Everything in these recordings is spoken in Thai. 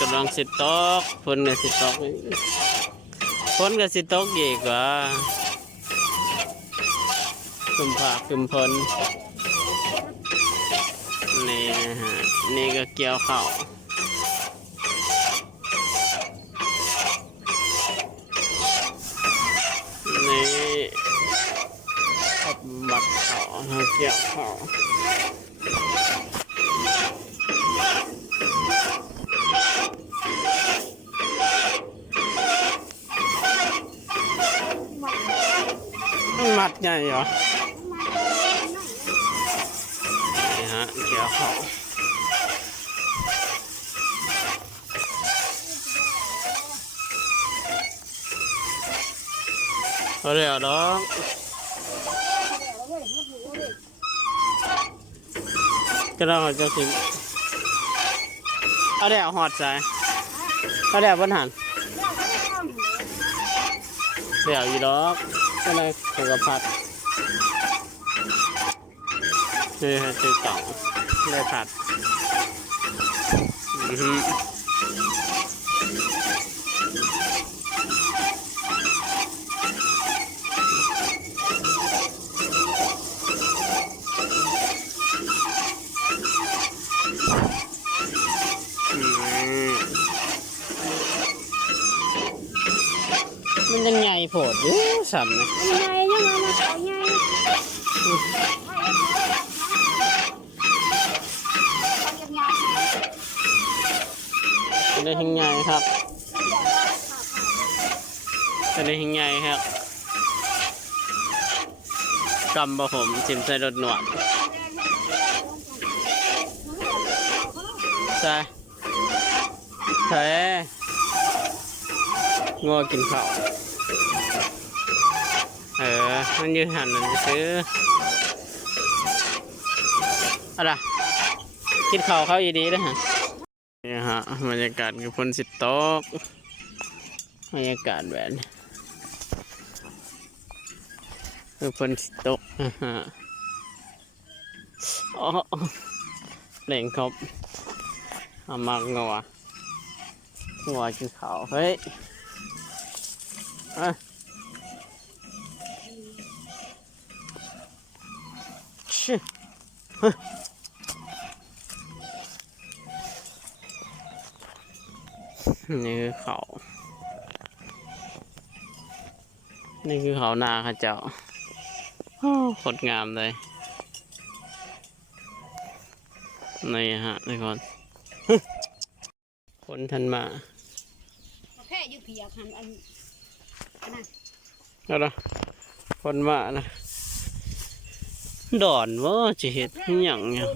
กำลังสิตกฝนก็สิตกฝนก็สิตกอีกว่าคุมผาคุมพลนี่นะฮะนี่ก็เกี่ยวเข้านี่ขับบัดข้าเกี่ยวเข้า ใหญ่เหรอนี่ฮะเกี่ยวเขาเอาเดี๋ยวดอกก็ต้องเอาเจ้าสิเอาเดี๋ยวหอดใส่เอาเดี๋ยวบนหัน เดี๋ยวอยู่ดอกก็เลยถือกระพัดนี่ฮะถือเก่าได้ผัดอือฮึ มันยังไงโผดอยู่สันนะใหญ่ยังมามาเขาใหญ่ยังจะได้หิงไงครับจะได้หิงไงครับกำบะผมจิมใส่รถหนวดใช่ใช่งัวกินข้าว เออ มันยืนหันนั่นซื้ออะไรกินข้าวเขาอีดีนะฮะนี่ฮะบรรยากาศคือฝนสิตกบรรยากาศแบบนี้คือฝนสิตกนะฮะอ๋อเล่งครับเอามากงัวงัวกินข้าวเฮ้ยอ้ย ชิเฮ้ยนี่คือเขา นี่คือเขานาค่ะเจ้าโอ้โคตรงามเลย นี่ฮะทุกคนคนทันมาแค่อยู่เพียคันอันอันนั้นแล้วนะคนมานะ ดอนว่าจะเห็ดอหย่างเนี่ย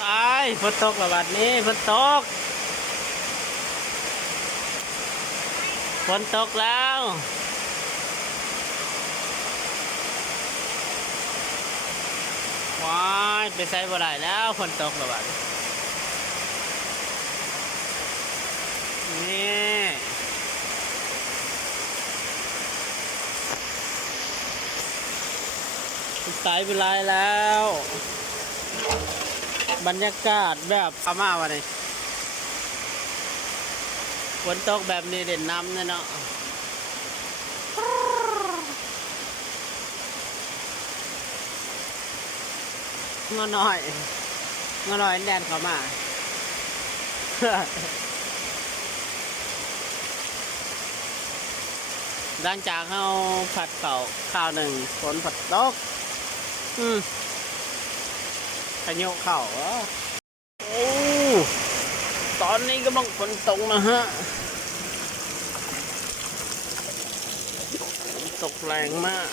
ไอ้ฝนตกระบาดนี้ฝนตกฝนตกแล้วว้ายไปใส่บ่ได้แล้วฝนตกระบาดนี้นี่ สายไปไลายแล้ว บรรยากาศแบบพม่าวะนี่ฝนตกแบบนี้เด่นน้ำเนี่ยเนาะงอน้อยงอน้อยแดนเขามาหลังจากเขาผัดเข่าข้าวหนึ่งฝนผัดตก อืมขยโเข่าโอ้ตอนนี้ก็ลังฝนตกนะฮะตกแรงมาก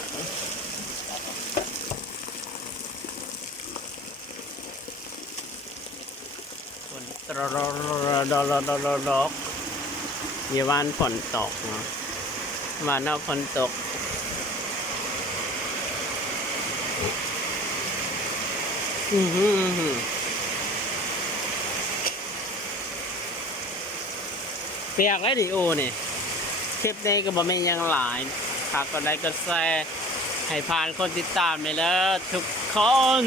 ฝนตรดอดอดอดอกมีวันฝนตกเนาะมาหน้าฝนตก อือหืออือหือเปียกไอ้ดิโอนี่คลิปนี้ก็บอกไม่ยังหลายฝากกดไลค์กดแชร์ให้ผ่านคนติดตามไปแล้วทุกคน